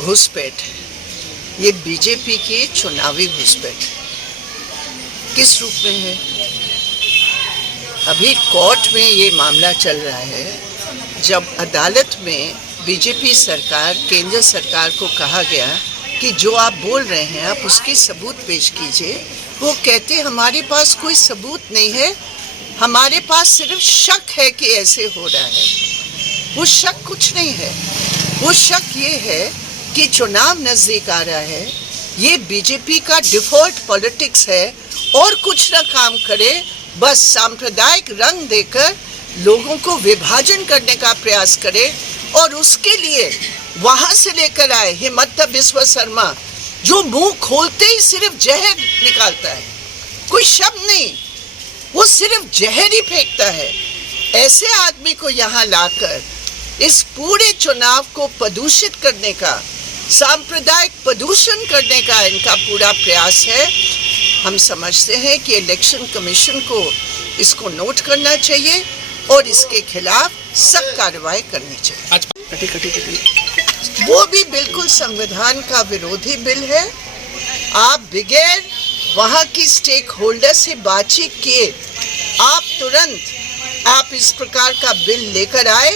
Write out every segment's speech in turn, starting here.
घुसपैठ है, ये बीजेपी की चुनावी घुसपैठ किस रूप में है? अभी कोर्ट में ये मामला चल रहा है। जब अदालत में बीजेपी सरकार, केंद्र सरकार को कहा गया कि जो आप बोल रहे हैं आप उसकी सबूत पेश कीजिए, वो कहते हमारे पास कोई सबूत नहीं है, हमारे पास सिर्फ शक है कि ऐसे हो रहा है। वो शक कुछ नहीं है, वो शक ये है कि चुनाव नजदीक आ रहा है, ये बीजेपी का डिफॉल्ट पॉलिटिक्स है और कुछ ना काम करे, बस सांप्रदायिक रंग देकर लोगों को विभाजन करने का प्रयास करे। और उसके लिए वहां से लेकर आए हिमंता बिस्वा शर्मा, जो मुंह खोलते ही सिर्फ जहर निकालता है, कोई शब्द नहीं, वो सिर्फ जहर ही फेंकता है। ऐसे आदमी को यहाँ लाकर इस पूरे चुनाव को प्रदूषित करने का, सांप्रदायिक प्रदूषण करने का इनका पूरा प्रयास है। हम समझते हैं कि इलेक्शन कमीशन को इसको नोट करना चाहिए और इसके खिलाफ सख्त कार्रवाई करनी चाहिए। वो भी बिल्कुल संविधान का विरोधी बिल है। आप बगैर वहाँ की स्टेक होल्डर से बातचीत किए आप तुरंत इस प्रकार का बिल लेकर आए,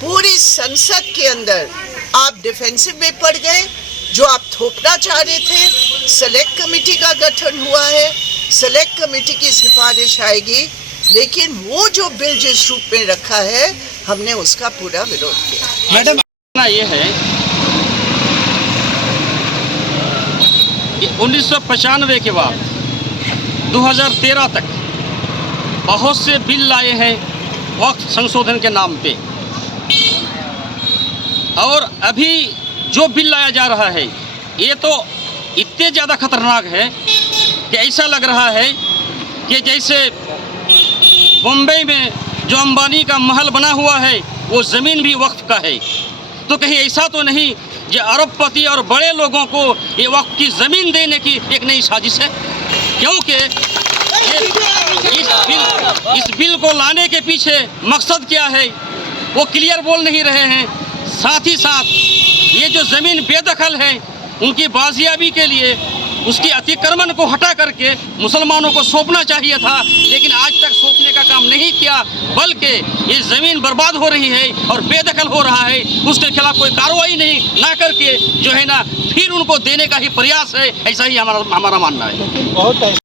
पूरी संसद के अंदर आप डिफेंसिव में पड़ गए। जो आप थोपना चाह रहे थे, सेलेक्ट कमेटी का गठन हुआ है, सेलेक्ट कमेटी की सिफारिश आएगी, लेकिन वो जो बिल जिस रूप में रखा है हमने उसका पूरा विरोध किया। मैडम, ये है कि 1995 के बाद 2013 तक बहुत से बिल लाए हैं वक्फ संशोधन के नाम पे, और अभी जो बिल लाया जा रहा है ये तो इतने ज़्यादा खतरनाक है कि ऐसा लग रहा है कि जैसे बम्बई में जो अंबानी का महल बना हुआ है वो ज़मीन भी वक्फ का है। तो कहीं ऐसा तो नहीं जो अरबपति और बड़े लोगों को ये वक्फ की ज़मीन देने की एक नई साजिश है? क्योंकि इस बिल को लाने के पीछे मकसद क्या है वो क्लियर बोल नहीं रहे हैं। साथ ही साथ ये जो ज़मीन बेदखल है उनकी बाजियाबी के लिए उसकी अतिक्रमण को हटा करके मुसलमानों को सौंपना चाहिए था, लेकिन आज तक सौंपने का काम नहीं किया, बल्कि ये ज़मीन बर्बाद हो रही है और बेदखल हो रहा है। उसके खिलाफ कोई कार्रवाई नहीं ना करके जो है ना फिर उनको देने का ही प्रयास है, ऐसा ही हमारा मानना है। बहुत